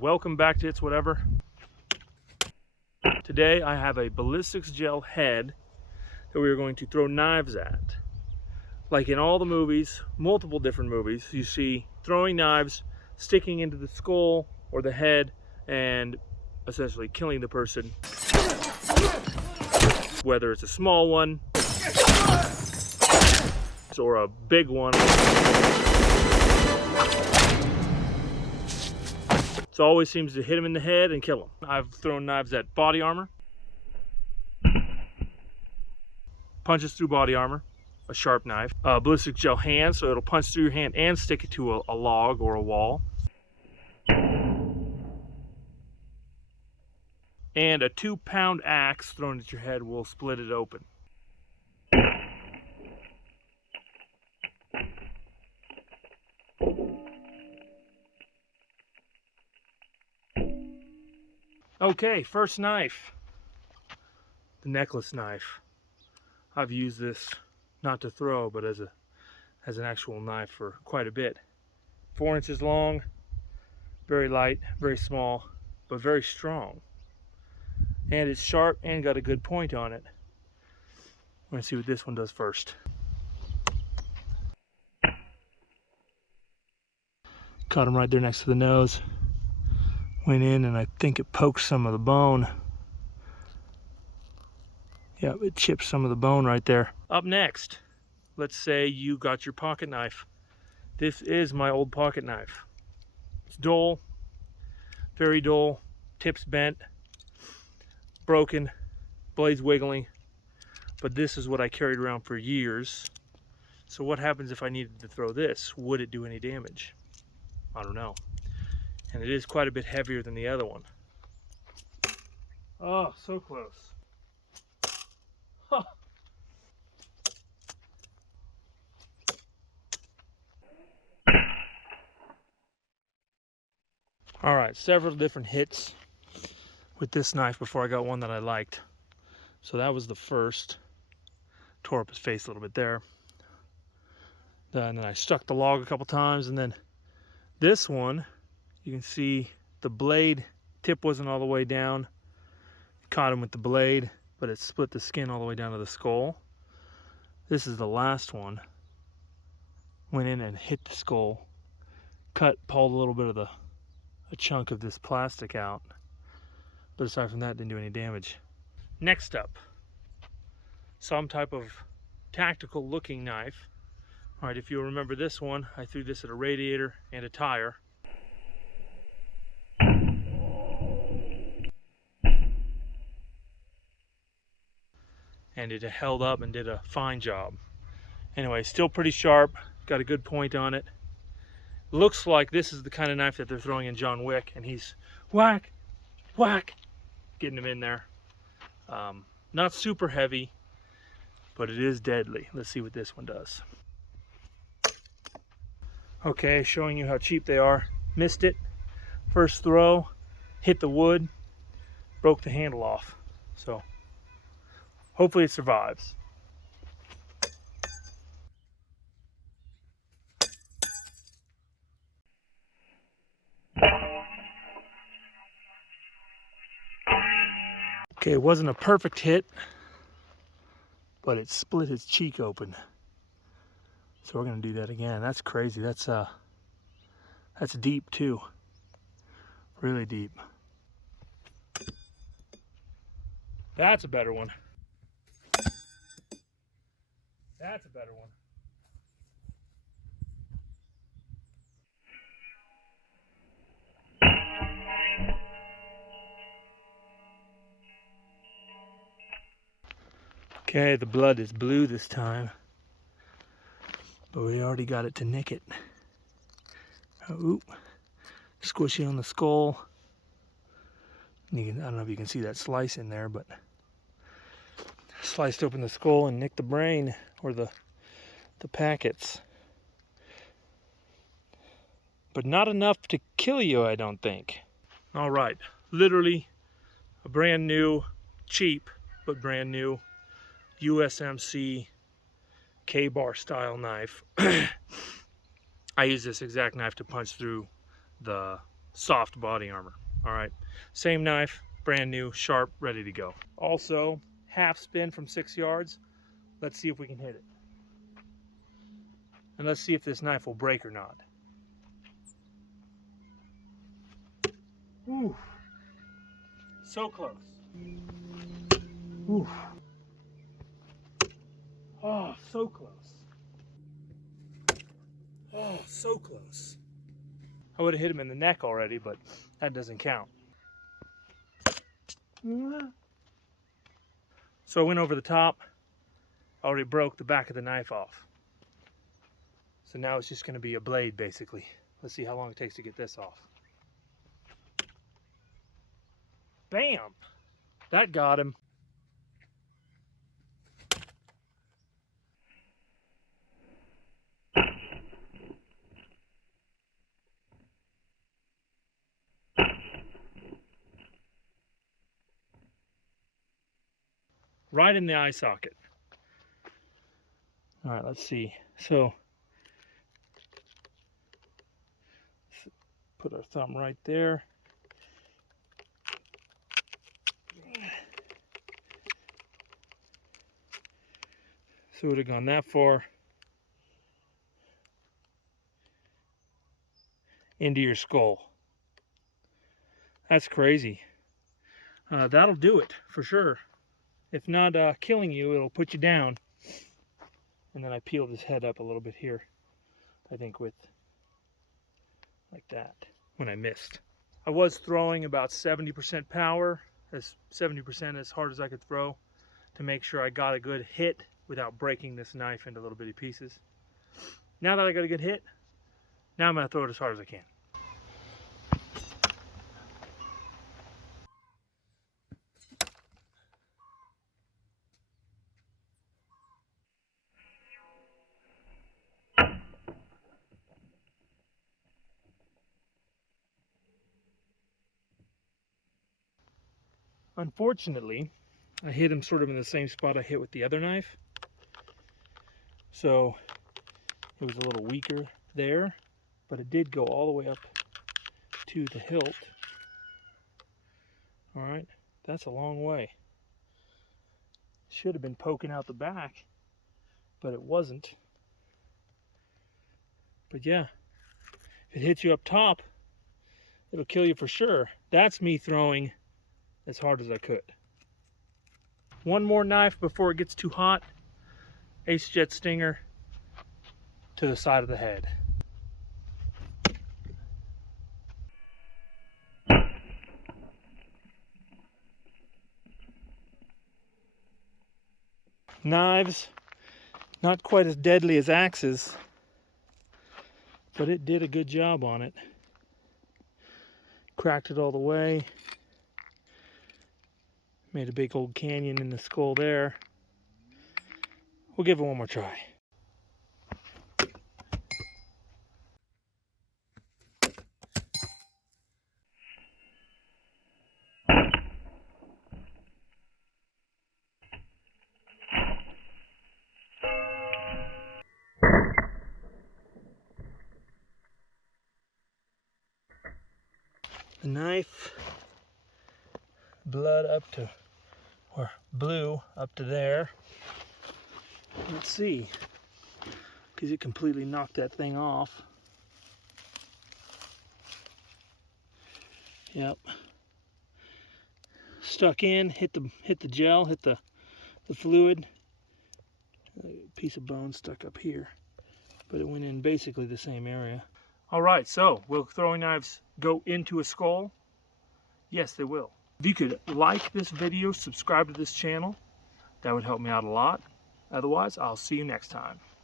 Welcome back to It's Whatever. Today I have a ballistics gel head that we are going to throw knives at. Like in all the movies, multiple different movies, you see throwing knives, sticking into the skull or the head, and essentially killing the person. Whether it's a small one or a big one. It always seems to hit him in the head and kill him. I've thrown knives at body armor. Punches through body armor, a sharp knife. Ballistic gel hand, so it'll punch through your hand and stick it to a log or a wall. And a 2-pound axe thrown at your head will split it open. Okay, first knife, the necklace knife. I've used this not to throw, but as an actual knife for quite a bit. 4 inches long, very light, very small, but very strong. And it's sharp and got a good point on it. We're gonna see what this one does first. Caught him right there next to the nose. Went in and I think it poked some of the bone. Yeah, it chipped some of the bone right there. Up next, let's say you got your pocket knife. This is my old pocket knife. It's dull, very dull, tips bent, broken, blades wiggling, but this is what I carried around for years. So what happens if I needed to throw this? Would it do any damage? I don't know. And it is quite a bit heavier than the other one. Oh, so close. Huh. All right, several different hits with this knife before I got one that I liked. So that was the first. Tore up his face a little bit there. And then I struck the log a couple times, and then this one, you can see the blade tip wasn't all the way down. Caught him with the blade, but it split the skin all the way down to the skull. This is the last one. Went in and hit the skull. Pulled a little bit of a chunk of this plastic out. But aside from that, didn't do any damage. Next up, some type of tactical looking knife. All right, if you remember this one, I threw this at a radiator and a tire. And it held up and did a fine job. Anyway, still pretty sharp, got a good point on it. Looks like this is the kind of knife that they're throwing in John Wick, and he's whack, whack, getting him in there. Not super heavy, but it is deadly. Let's see what this one does. Okay, showing you how cheap they are. Missed it. First throw, hit the wood, broke the handle off. So hopefully it survives. Okay, it wasn't a perfect hit, but it split his cheek open. So we're gonna do that again. That's crazy. That's deep too. Really deep. That's a better one. That's a better one. Okay, the blood is blue this time, but we already got it to nick it. Oh, squishy on the skull. I don't know if you can see that slice in there, but sliced open the skull and nicked the brain or the packets. But not enough to kill you, I don't think. All right, literally a brand new, cheap, but brand new USMC K-bar style knife. I use this exact knife to punch through the soft body armor. All right, same knife, brand new, sharp, ready to go. Also, half spin from 6 yards. Let's see if we can hit it. And let's see if this knife will break or not. Ooh, so close. Ooh. Oh, so close. Oh, so close. I would have hit him in the neck already, but that doesn't count. So I went over the top, already broke the back of the knife off. So now it's just going to be a blade, basically. Let's see how long it takes to get this off. Bam! That got him. Right in the eye socket. All right, let's see. So, put our thumb right there. So it would have gone that far into your skull. That's crazy. That'll do it for sure. If not killing you, it'll put you down. And then I peeled his head up a little bit here, I think, with like that when I missed. I was throwing about 70% power, as 70% as hard as I could throw, to make sure I got a good hit without breaking this knife into little bitty pieces. Now that I got a good hit, now I'm going to throw it as hard as I can. Unfortunately, I hit him sort of in the same spot I hit with the other knife. So it was a little weaker there, but it did go all the way up to the hilt. All right, that's a long way. Should have been poking out the back, but it wasn't. But yeah, if it hits you up top, it'll kill you for sure. That's me throwing as hard as I could. One more knife before it gets too hot. Ace Jet Stinger to the side of the head. Knives, not quite as deadly as axes, but it did a good job on it. Cracked it all the way. Made a big old canyon in the skull there. We'll give it one more try. The knife, blood up to, or blue up to there. Let's see, because it completely knocked that thing off. Yep. Stuck in, hit the gel, hit the fluid. A piece of bone stuck up here, but it went in basically the same area. All right, so will throwing knives go into a skull? Yes, they will. If you could like this video, subscribe to this channel, that would help me out a lot. Otherwise, I'll see you next time.